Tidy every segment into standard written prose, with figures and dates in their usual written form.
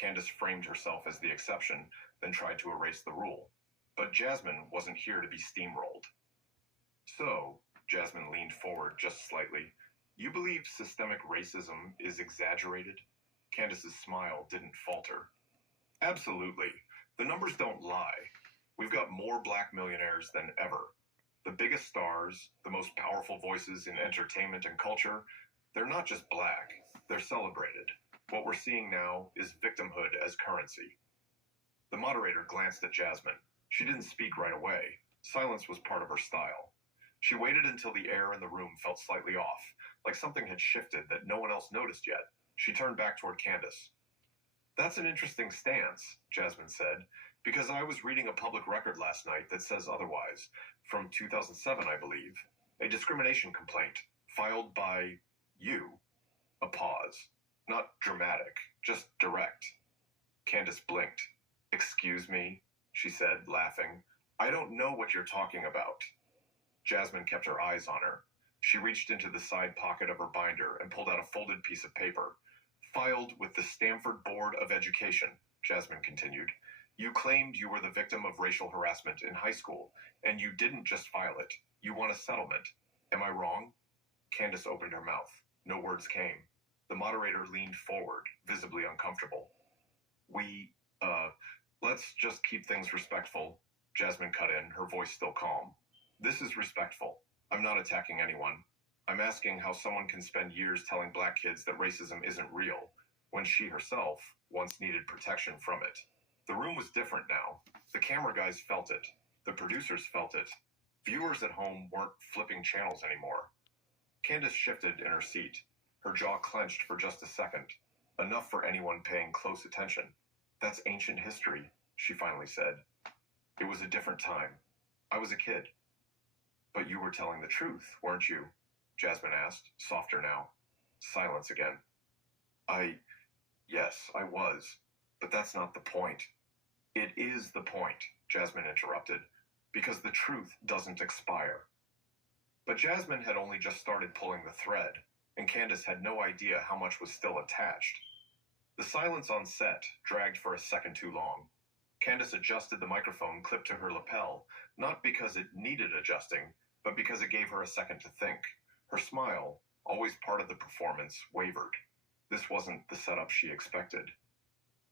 Candice framed herself as the exception, then tried to erase the rule. But Jasmine wasn't here to be steamrolled. So, Jasmine leaned forward just slightly. You believe systemic racism is exaggerated? Candice's smile didn't falter. Absolutely. The numbers don't lie. We've got more black millionaires than ever. The biggest stars, the most powerful voices in entertainment and culture, they're not just black, they're celebrated. What we're seeing now is victimhood as currency. The moderator glanced at Jasmine. She didn't speak right away. Silence was part of her style. She waited until the air in the room felt slightly off, like something had shifted that no one else noticed yet. She turned back toward Candice. That's an interesting stance, Jasmine said, because I was reading a public record last night that says otherwise, from 2007, I believe. A discrimination complaint, filed by you. A pause. Not dramatic, just direct. Candice blinked. Excuse me, she said, laughing. I don't know what you're talking about. Jasmine kept her eyes on her. She reached into the side pocket of her binder and pulled out a folded piece of paper. Filed with the Stanford Board of Education, Jasmine continued. You claimed you were the victim of racial harassment in high school, and you didn't just file it. You won a settlement. Am I wrong? Candice opened her mouth. No words came. The moderator leaned forward, visibly uncomfortable. Let's just keep things respectful. Jasmine cut in, her voice still calm. This is respectful. I'm not attacking anyone. I'm asking how someone can spend years telling black kids that racism isn't real, when she herself once needed protection from it. The room was different now. The camera guys felt it. The producers felt it. Viewers at home weren't flipping channels anymore. Candice shifted in her seat. Her jaw clenched for just a second, enough for anyone paying close attention. That's ancient history, she finally said. It was a different time. I was a kid. But you were telling the truth, weren't you? Jasmine asked, softer now. Silence again. Yes, I was. But that's not the point. It is the point, Jasmine interrupted, because the truth doesn't expire. But Jasmine had only just started pulling the thread, and Candice had no idea how much was still attached. The silence on set dragged for a second too long. Candice adjusted the microphone clipped to her lapel, not because it needed adjusting, but because it gave her a second to think. Her smile, always part of the performance, wavered. This wasn't the setup she expected.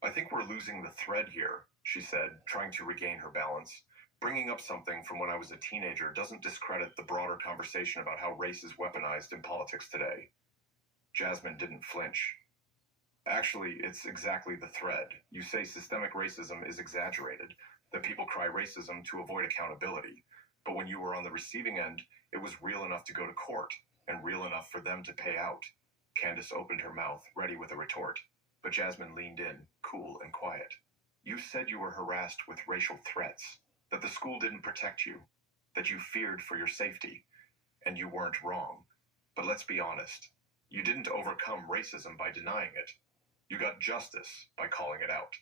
I think we're losing the thread here, she said, trying to regain her balance. Bringing up something from when I was a teenager doesn't discredit the broader conversation about how race is weaponized in politics today. Jasmine didn't flinch. Actually, it's exactly the thread. You say systemic racism is exaggerated, that people cry racism to avoid accountability. But when you were on the receiving end, it was real enough to go to court, and real enough for them to pay out. Candice opened her mouth, ready with a retort, but Jasmine leaned in, cool and quiet. You said you were harassed with racial threats, that the school didn't protect you, that you feared for your safety, and you weren't wrong. But let's be honest, you didn't overcome racism by denying it. You got justice by calling it out.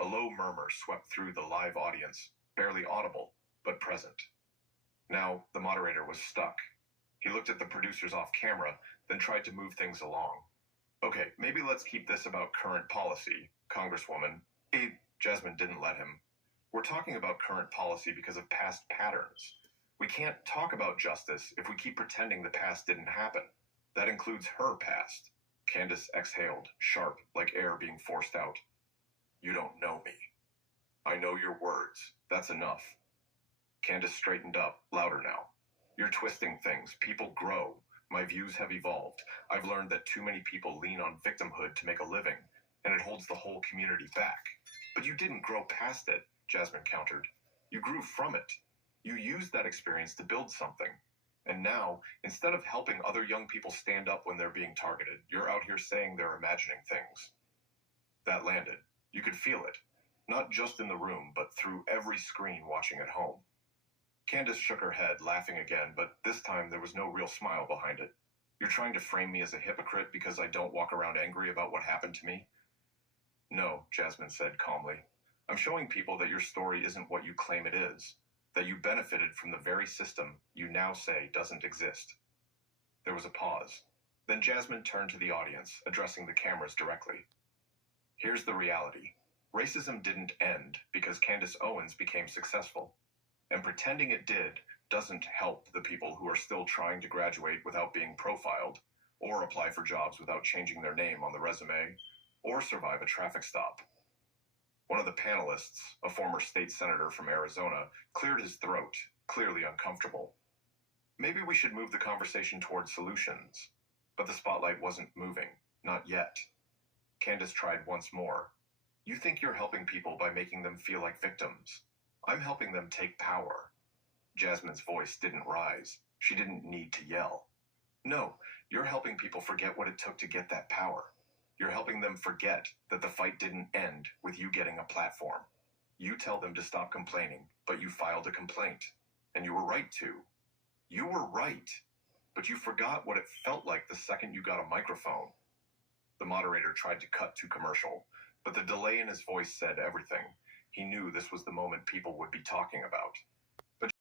A low murmur swept through the live audience, barely audible, but present. Now, the moderator was stuck. He looked at the producers off camera, then tried to move things along. Okay, maybe let's keep this about current policy, Congresswoman. Jasmine didn't let him. We're talking about current policy because of past patterns. We can't talk about justice if we keep pretending the past didn't happen. That includes her past. Candice exhaled, sharp, like air being forced out. You don't know me. I know your words. That's enough. Candice straightened up, louder now. You're twisting things. People grow. My views have evolved. I've learned that too many people lean on victimhood to make a living, and it holds the whole community back. But you didn't grow past it, Jasmine countered. You grew from it. You used that experience to build something. And now, instead of helping other young people stand up when they're being targeted, you're out here saying they're imagining things. That landed. You could feel it. Not just in the room, but through every screen watching at home. Candice shook her head, laughing again, but this time there was no real smile behind it. You're trying to frame me as a hypocrite because I don't walk around angry about what happened to me? No, Jasmine said calmly. I'm showing people that your story isn't what you claim it is, that you benefited from the very system you now say doesn't exist. There was a pause. Then Jasmine turned to the audience, addressing the cameras directly. Here's the reality. Racism didn't end because Candice Owens became successful. And pretending it did doesn't help the people who are still trying to graduate without being profiled, or apply for jobs without changing their name on the resume, or survive a traffic stop. One of the panelists, a former state senator from Arizona, cleared his throat, clearly uncomfortable. Maybe we should move the conversation toward solutions. But the spotlight wasn't moving, not yet. Candice tried once more. You think you're helping people by making them feel like victims. I'm helping them take power. Jasmine's voice didn't rise. She didn't need to yell. No, you're helping people forget what it took to get that power. You're helping them forget that the fight didn't end with you getting a platform. You tell them to stop complaining, but you filed a complaint. And you were right to. You were right. But you forgot what it felt like the second you got a microphone. The moderator tried to cut to commercial, but the delay in his voice said everything. He knew this was the moment people would be talking about.